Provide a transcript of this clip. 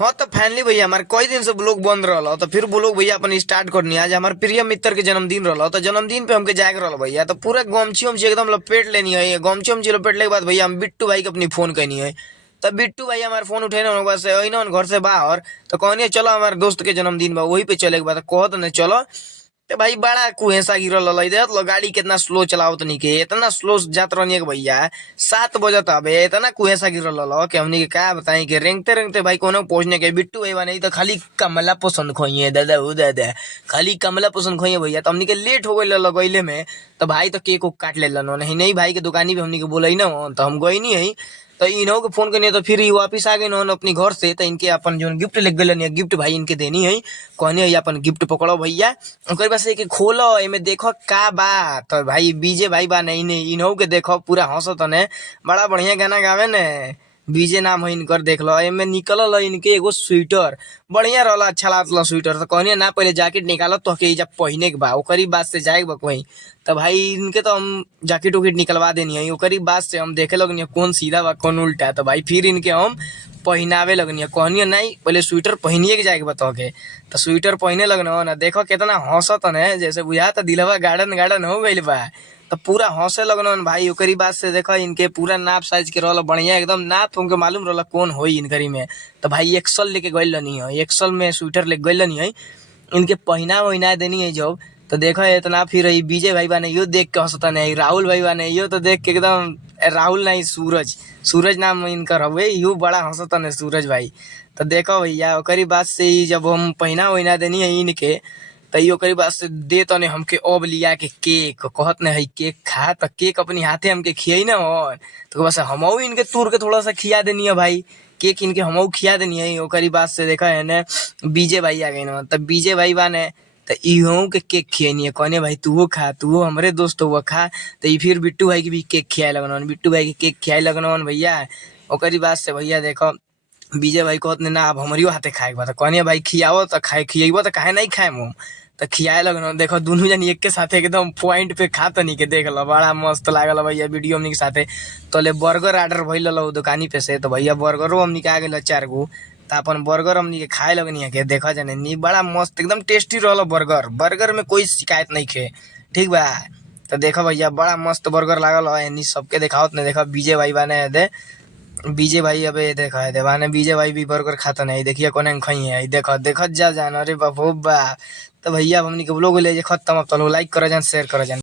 हाँ तो फाइनली भैया हमारे कई दिन से ब्लॉग बंद रहा तो फिर ब्लॉग भैया अपन स्टार्ट करनी आज हमारे प्रिय मित्र के जन्मदिन रहा तो जन्मदिन पे हमके जाए रहा भैया तो पूरा गमछी उमछी एकदम लपेट लेनी है। गमछी उमछी लपेटने के बाद भैया हम बिट्टू भाई को अपनी फोन करनी है। तो बिट्टू भाई हमारे फोन उठे ना से घर से बाहर तो कहनी चलो हमारे दोस्त के जन्मदिन बा वही पे चले के बाद कहत न चलो। तो भाई बड़ा कुहेसा गिरल लो गाड़ी कितना स्लो चलावत नहीं के इतना स्लो जात रहनी है भैया 7 बजे अबे इतना कुहेसा गिरल कि हमने के क्या बताई कि रेंगते रेंगते भाई कोनो पहुंचने के बिट्टू भाई नहीं तो खाली कमला पसंद खोइए दादा वो दादा खाली कमला पसंद खोइए भैया तो हमने के लेट हो गई लगैले में। तो भाई तो केक उक काट ले नहीं भाई के दुकानी पे हमने के बोला ना तो हम गई नहीं है। तो इन्हों को फोन करनी तो फिर वापिस आ गए इन्होंने अपनी घर से तो इनके अपन जो गिफ्ट लेके गए गिफ्ट भाई इनके देनी है कहनी है अपन गिफ्ट पकड़ो भैया बस एक खोलो एमे देखो का बा। तो भाई बीजे भाई बा नहीं इन्हों के देखो पूरा हंसो तो ने बड़ा बढ़िया गाना गावे ने बीजे नाम है इनकर देख लो एमे निकल इनके एगो स्वेटर बढ़िया रहा अच्छा लागल स्वेटर तो कहनी ना पहले जैकेट निकालो तो जब पहने के बा ओकरी बात से जाए कहीं। तो भाई इनके तो हम जैकेट उकेट निकलवा देनी है ओकरी बात से हम देखे लगनी कौन सीधा बा कौन उल्टा। तो भाई फिर इनके हम पहनावे लगनी कहनी नहीं पहले स्वेटर पहनिए के जाके बताओ के तो स्वेटर पहने लगना ना देखो कितना हंसत है जैसे बुझा तो दिलवा गार्डन गार्डन हो गई बा। तो पूरा हंसे लगना भाई ओकरी बात से देखो इनके पूरा नाप साइज के रहा बढ़िया एकदम नाप हमके मालूम रहा कौन हो इनकरी में। तो भाई एक्सल लेके गई नहीं है एक्सल में स्वेटर लेके गई नहीं है इनके पहना वहीना देनी है जब। तो देखो इतना फिर बीजे भाई बने यो देख के हंसता नहीं राहुल भाई बने यो तो देख के एकदम राहुल नहीं सूरज सूरज नाम इनकर हुए यू बड़ा हंसता नहीं सूरज भाई। तो देखो भैया ओकरी बात से जब हम पहना वहीना देनी है इनके तो ओकरी बात से दे तो हमके अब लिया के केक कहत नहीं केक खा तो केक अपनी हाथे हमके खियाई ना और तो बस हम इनके तूर के थोड़ा सा खिया देनी है भाई केक इनके हम खिया देनी है ओकरी बात से देखा है ना बीजे भाई आ गए ना। तब बीजे भाई बाने तो इहो के केक खियानी है कहने भाई तू खा तू हमारे दोस्त हुआ खा। तो फिर बिट्टू भाई की भी केक खियाए लगना बिट्टू भाई के केक खियाए लगना भैया ओकरी बात से भैया देखो बीजे भाई कहते ना अब हमारी हाथे खाए बा तो कहनी भाई खियाओ तो खाए खिएबो तो काहे नहीं खाए मुँह तो खियाए लगना देखो दोनों जन एक के साथ एकदम पॉइंट पे खा तो नहीं के देख लो बड़ा मस्त लागल भैया वीडियो हमनी के साथे। तो ले बर्गर ऑर्डर भइल दुकानी पे से तो भैया बर्गरो हमनी के आ गए 4 गो तो अपन बर्गर हमनी के खाए लगनी है के देखा जाने नी बड़ा मस्त एकदम टेस्टी रहा बर्गर बर्गर में कोई शिकायत नहीं खे ठीक बा। तो देखो भैया बड़ा मस्त बर्गर लागल है सबके देखावत नहीं देखा बीजे भाई बाने दे बीजे भाई अबे देखा है देवाने बीजे भाई भी बर्गर खाता नहीं देखिए कौन खाई है देखो देखो जा जान अरे बाप। तो भैया हमनी के लोग ले खत्म अब तो लाइक करो जान शेयर करो जान।